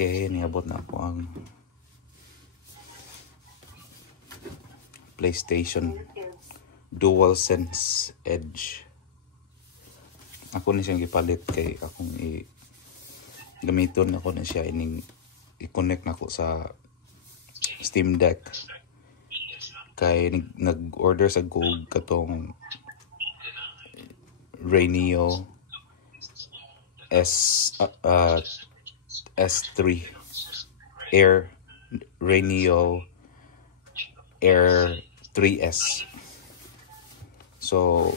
Okay, niabot na ako ang PlayStation DualSense Edge. Ako na siyang gipalit kay akong gamiton ako na siya ining i-connect na ako sa Steam Deck. Kay nag-order sa Gold katong Rainio S3 Air Rainio Air 3S. So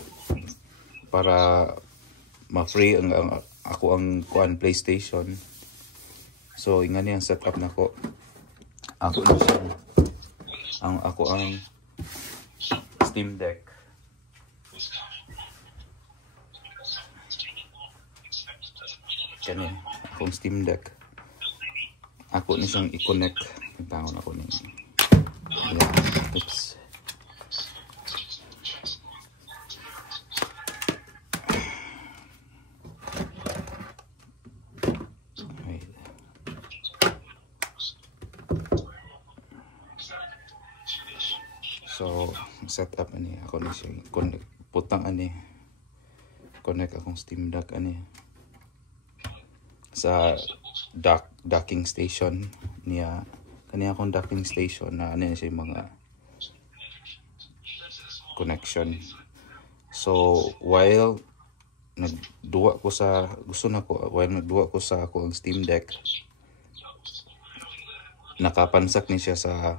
para ma-free ako ang PlayStation. So ingani ang setup nako. Ako na siya. Ako ang Steam Deck. Kani akong Steam Deck. Ako ni siyang i-connect. Tawon ako ni. Yeah, oops. So, set up ani ako ni siya connect putang ani connect akong Steam Deck ani sa docking station niya. Kaniya akong docking station na ano siya mga connection. So while nagduwa ko sa akong Steam Deck, nakapansak ni siya sa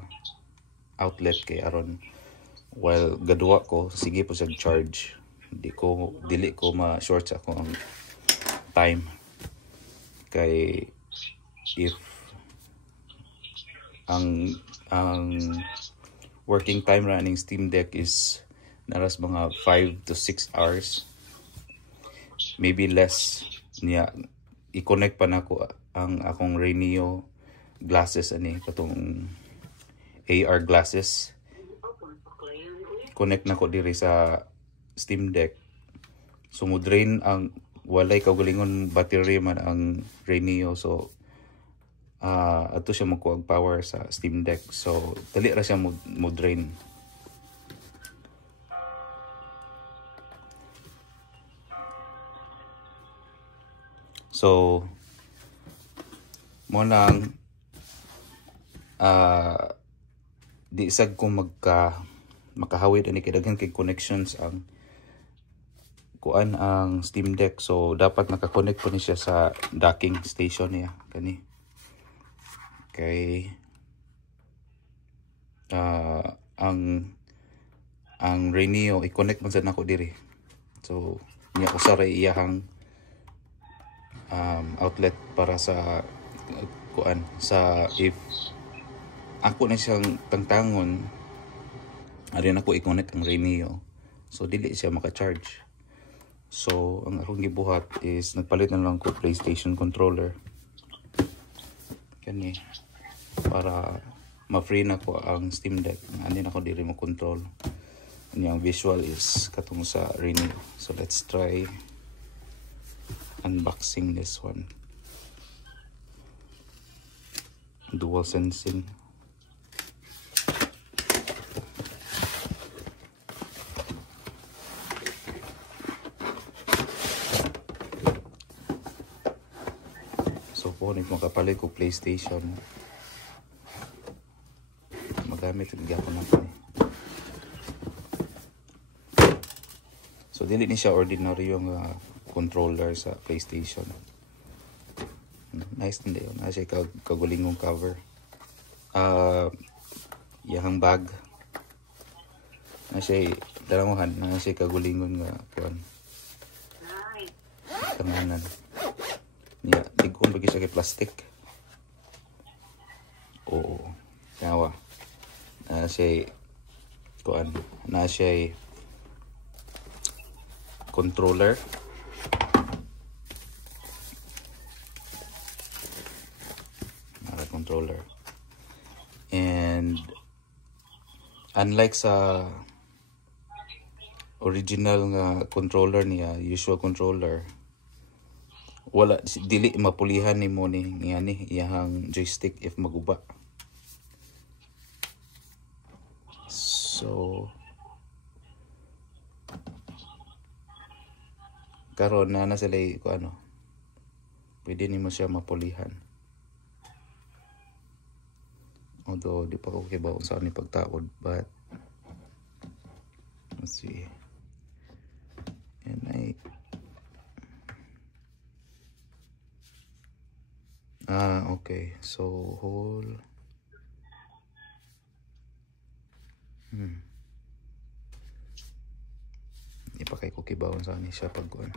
outlet kay aron while gaduwa ko sige po sa charge, dili ko ma-short sa akong time. Kay if ang working time running Steam Deck is naras mga 5 to 6 hours, maybe less niya, i-connect pa nako ang akong Rainio glasses ani katong AR glasses. Connect na ko diri sa Steam Deck. So mo drain ang walay kaugalingon battery man ang Rainio. So ato siya magkuha power sa Steam Deck. So dali ra siya mo drain. So mo nang di isag ko makahawid ani kay daghan kay connections ang kuan ang Steam Deck. So dapat naka-connect po ni siya sa docking station niya kani. Kay ang Rainio i-connect man sad nako diri. So niya usa ra iyahang outlet para sa kuan sa if ako na siyang tangtangon arin ako i-connect ang Rainio. So dili siya maka-charge. So ang akong gibuhat is nagpalit na lang ko PlayStation controller kani para ma-free na ko ang Steam Deck. Ani na ko dili mo control. Ani ang visual is katong sa Rainio. So let's try unboxing this one. Dual sensing. So po makapalit ko PlayStation, magamit ang gapon na po. So dili ni siya ordinary yung controller sa PlayStation. Nice din yun. Nasa siya kagulingong cover. Yahang bag. Nasa siya dalawahan. Nasa siya kagulingon nga kuan. Tanganan. Niya, tigkong bagi siya kay plastic. Oo. Tawa. Nasa siya kuan. Nasa siya controller. Controller. And unlike sa original nga controller niya, usual controller, wala dili mapulihan nimo ni ngani iyang joystick if maguba. So karon na sila ko ano, pwede nimo siya mapulihan. Although di pa ko kibaw sa ni pagtaod, but let's see. And okay, so whole ipakay ko kibawon sa ni siya pag ano.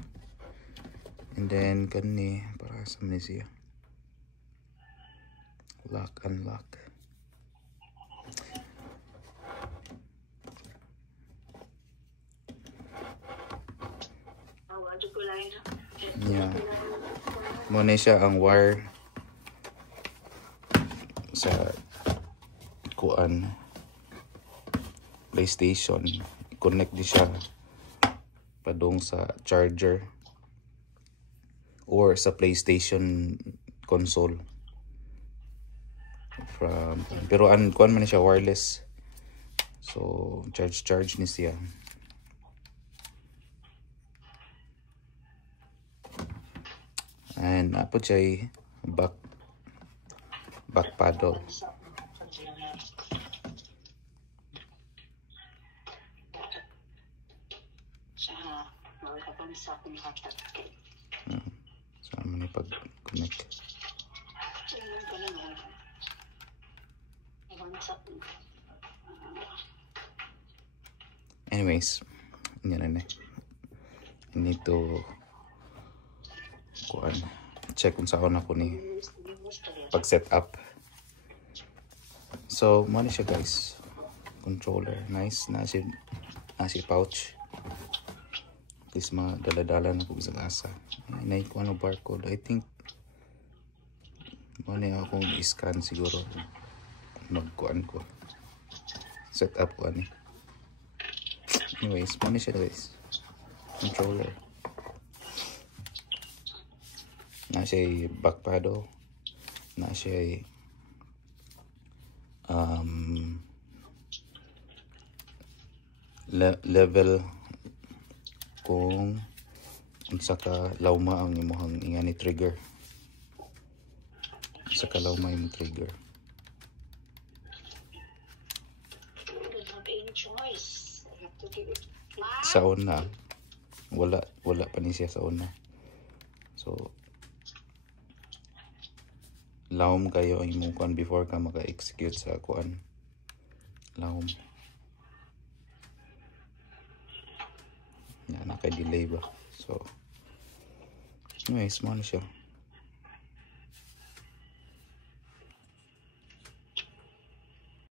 And then kani para sa ni siya lock unlock. Yeah. Muna siya ang wire sa kuan PlayStation. Connect di siya padung sa charger or sa PlayStation console. Pero kuan man siya wireless. So charge ni siya. And apo siya back paddle. Saan mo ni pag-connect? Anyways, yan na. I need to check kung saan ako ni pag-set up. So, mo siya guys. Controller. Nice. Nasi pouch. At least mga dala-dala na kung isang asa. Inay ko ano barcode. I think mo na akong i-scan siguro. Magkuan ko. Set up ko ani. Anyways, mo siya guys. Controller. Na siya back paddle, na siya level kung unsa ka lawma ang imong ingani trigger, unsa ka lawma imong trigger. Sa una wala pa ni siya sa una, so lawom kayo ang imong kuan before ka maka-execute sa kuan. Lawom. Naka-delay ba? So anyways, mo na siya.